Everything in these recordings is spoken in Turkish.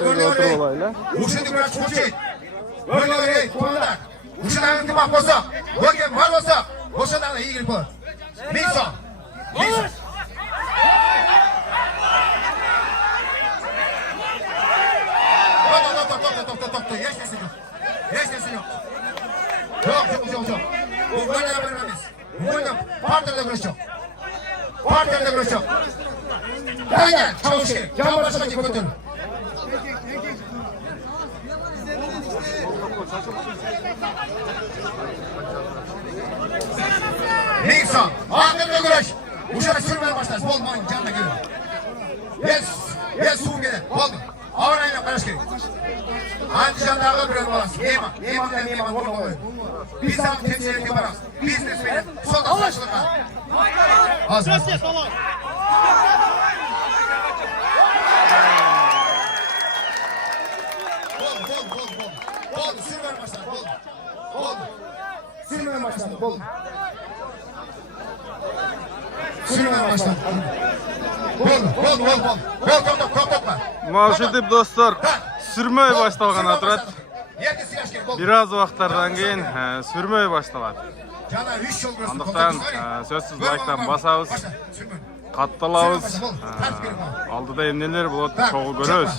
Gördüm olayla. Uşadık biraz çok şey. Böyle konular. Uşadık gibi bak olsa. Bugün var olsa. Uşadık da iyi gibi. Neyse. Neyse. Top. Yaşasın yok. Yaşasın yok. Yok. Bu böyle yapılmamız. Böyle partnerle görüşüyor. Partnerle görüşüyor. Gel. Çalışır. Can başına çıkıyor. Neyse. Ahmet'le güreş. Uşağı sürmeye başlar. Bolmayın canına girin. Yes, Sungele. Oldu. Ağırayla karışkı. Anticanlarla bir olmaz. Yeman olmalı. Biz sana temsil edip yaparız. Biznesmenin son saçlığa. Az. Bol. Sürmeye başlar. Bol. Sürmeye başlar. Bol. Sürmeye başlar. Bol. Mavşedip dostlar, sürmeye başlagan atrat. Biraz vaqtlardan keyin sürmeye başlagan. Andaqtan sözsüz like'dan basabız. Kattalabız. Aldıda emneler болады, çoğu görөбүз.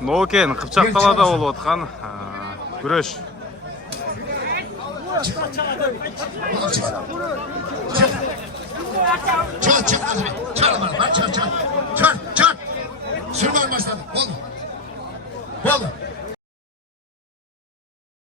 Noken Kıpçak Dalada olup atkan güreş. Çal. Sürmeye başladı. Oldu.